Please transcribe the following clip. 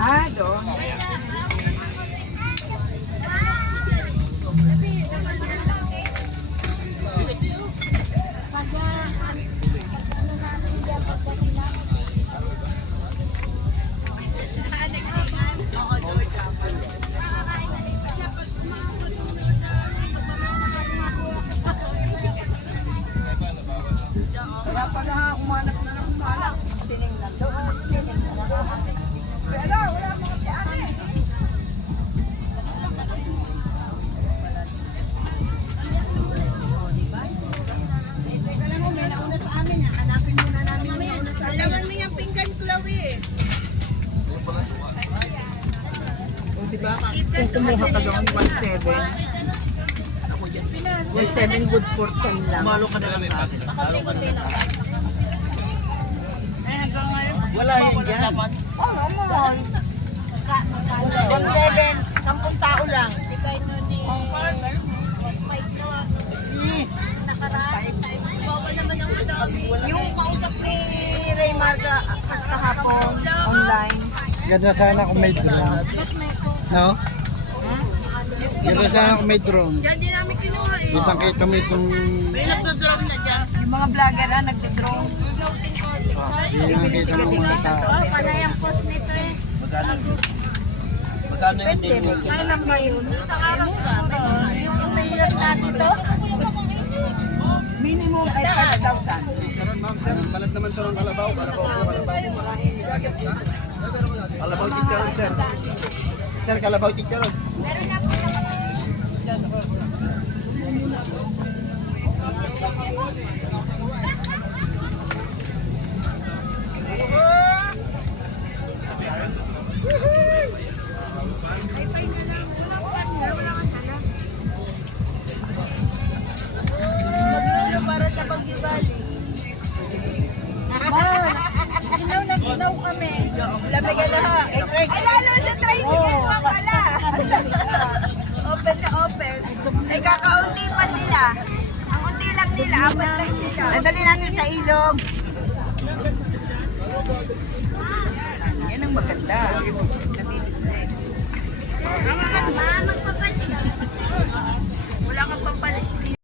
Ah, doon. Kaya pala umanap na ng umanap. Tinignan doon, tinignan doon. Pero wala mga si ate. Teka lang mo, may nauna sa amin. Hanapin muna namin yung nauna sa amin. Alaman mo yung pinggan, Chloe. O diba? Kung kumuha ka doon, 1.7. 1.7 good for 10 lang. Malo ka na lang sa akin. Wala yun dyan. Oh, naman. 1.7, 10 tao lang. Yung kausap ni Ray Marga kahapon online. Ganda sana kung may drone. No? Ganda sana kung may drone. Diyan din namin kinuha eh. Kitang-kita mo itong... May nagdodrone na dyan. Yung mga vlogger nagdo-drone. Kitang-kita mo mga tao. Panay ang post nito eh. Magkano yun Pwede, may Kailan ba yun? Sa araw ba? Yung mayor natin to? minimum ay 5,000. Balat naman ito ng kalabaw. Kalabaw po, kalabaw. Kalabaw chicharon, sir. Sir, kalabaw chicharon. Para sa pag-ibali. Ginaw na ginaw kami. Lamig na ha. Ay, lalo sa tricycle pa pala. Open na open. Ay, kakaunti pa sila. Ang unti lang nila, apat lang sila. Nadali natin sa ilog. Yan ang maganda. Mama, magpapalit. Wala kang papalit.